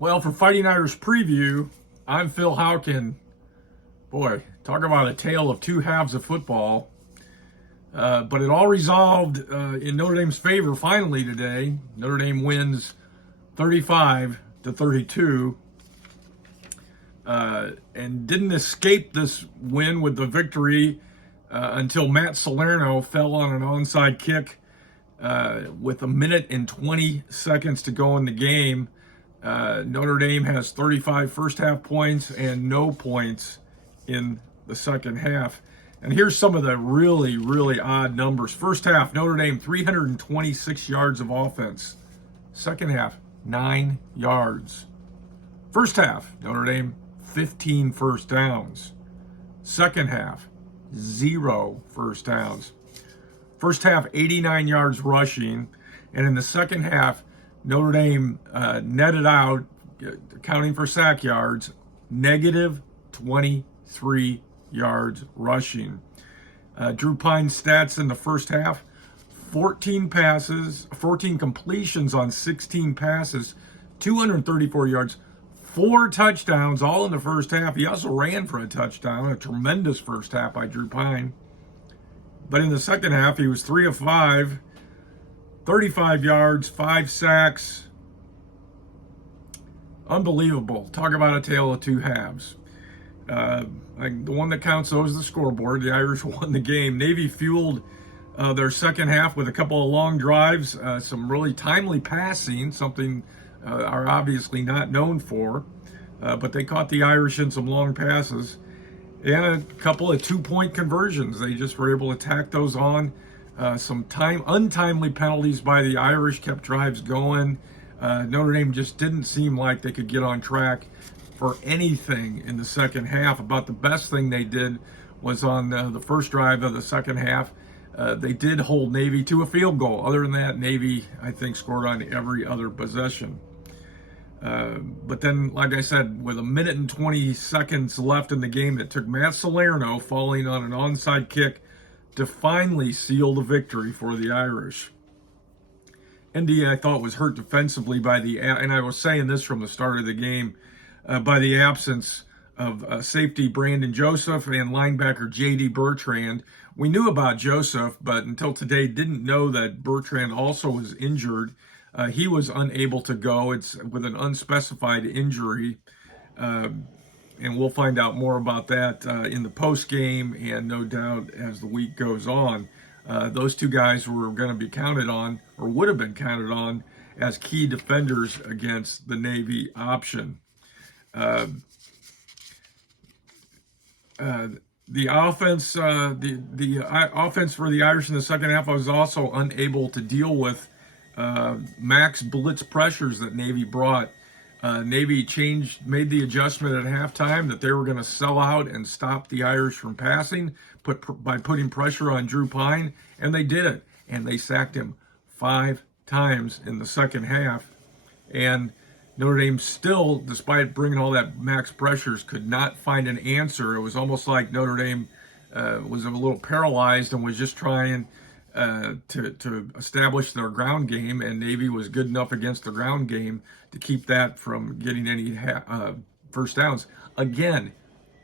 Well, for Fighting Irish Preview, I'm Phil Houken. Boy, talk about a tale of two halves of football. But it all resolved in Notre Dame's favor finally today. Notre Dame wins 35-32 and didn't escape this win with the victory until Matt Salerno fell on an onside kick with 1 minute and 20 seconds to go in the game. Notre Dame has 35 first half points and no points in the second half. And here's some of the really, really odd numbers. First half, Notre Dame 326 yards of offense. Second half, 9 yards. First half, Notre Dame 15 first downs. Second half, 0 first downs. First half, 89 yards rushing. And in the second half, Notre Dame netted out, accounting for sack yards, negative 23 yards rushing. Drew Pyne's stats in the first half: 14 completions on 16 passes, 234 yards, 4 touchdowns, all in the first half. He also ran for a touchdown, a tremendous first half by Drew Pyne. But in the second half, he was 3 of 5, 35 yards, 5 sacks. Unbelievable. Talk about a tale of two halves. The one that counts, though, is the scoreboard. The Irish won the game. Navy fueled their second half with a couple of long drives, some really timely passing, something are obviously not known for. But they caught the Irish in some long passes and a couple of 2-point conversions. They just were able to tack those on. Some untimely penalties by the Irish kept drives going. Notre Dame just didn't seem like they could get on track for anything in the second half. About the best thing they did was on the first drive of the second half. They did hold Navy to a field goal. Other than that, Navy, I think, scored on every other possession. But then, like I said, with 1 minute and 20 seconds left in the game, it took Matt Salerno falling on an onside kick to finally seal the victory for the Irish. ND, I thought, was hurt defensively by and I was saying this from the start of the game, by the absence of safety Brandon Joseph and linebacker J.D. Bertrand. We knew about Joseph, but until today didn't know that Bertrand also was injured. He was unable to go. It's with an unspecified injury. And we'll find out more about that in the post game, and no doubt as the week goes on. Those two guys were going to be counted on, or would have been counted on, as key defenders against the Navy option. The offense, the offense for the Irish in the second half was also unable to deal with max blitz pressures that Navy brought. Navy made the adjustment at halftime that they were going to sell out and stop the Irish from passing by putting pressure on Drew Pyne, and they did it. And they sacked him 5 times in the second half. And Notre Dame still, despite bringing all that max pressures, could not find an answer. It was almost like Notre Dame was a little paralyzed and was just trying to establish their ground game, and Navy was good enough against the ground game to keep that from getting any first downs. Again,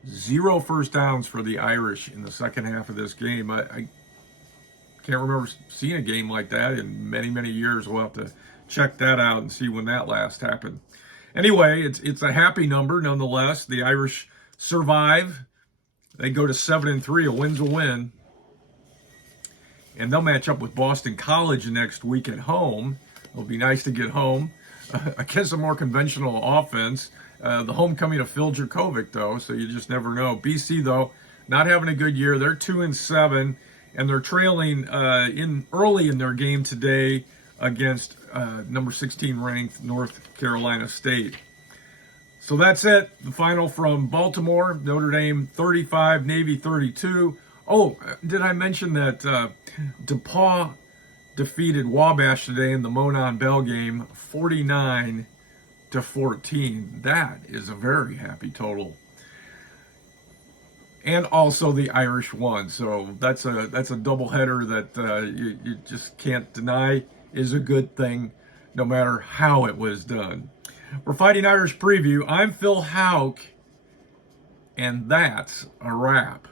0 first downs for the Irish in the second half of this game. I can't remember seeing a game like that in many, many years. We'll have to check that out and see when that last happened. Anyway, it's a happy number nonetheless. The Irish survive. They go to 7-3. A win's a win. And they'll match up with Boston College next week at home. It'll be nice to get home against a more conventional offense. The homecoming of Phil Jurkovec, though, so you just never know. BC, though, not having a good year. They're 2-7, and they're trailing early in their game today against number 16 ranked North Carolina State. So that's it. The final from Baltimore: Notre Dame 35, Navy 32. Oh, did I mention that DePaul defeated Wabash today in the Monon Bell game 49-14? That is a very happy total. And also the Irish won, so that's a doubleheader that you just can't deny is a good thing, no matter how it was done. For Fighting Irish Preview, I'm Phil Houck, and that's a wrap.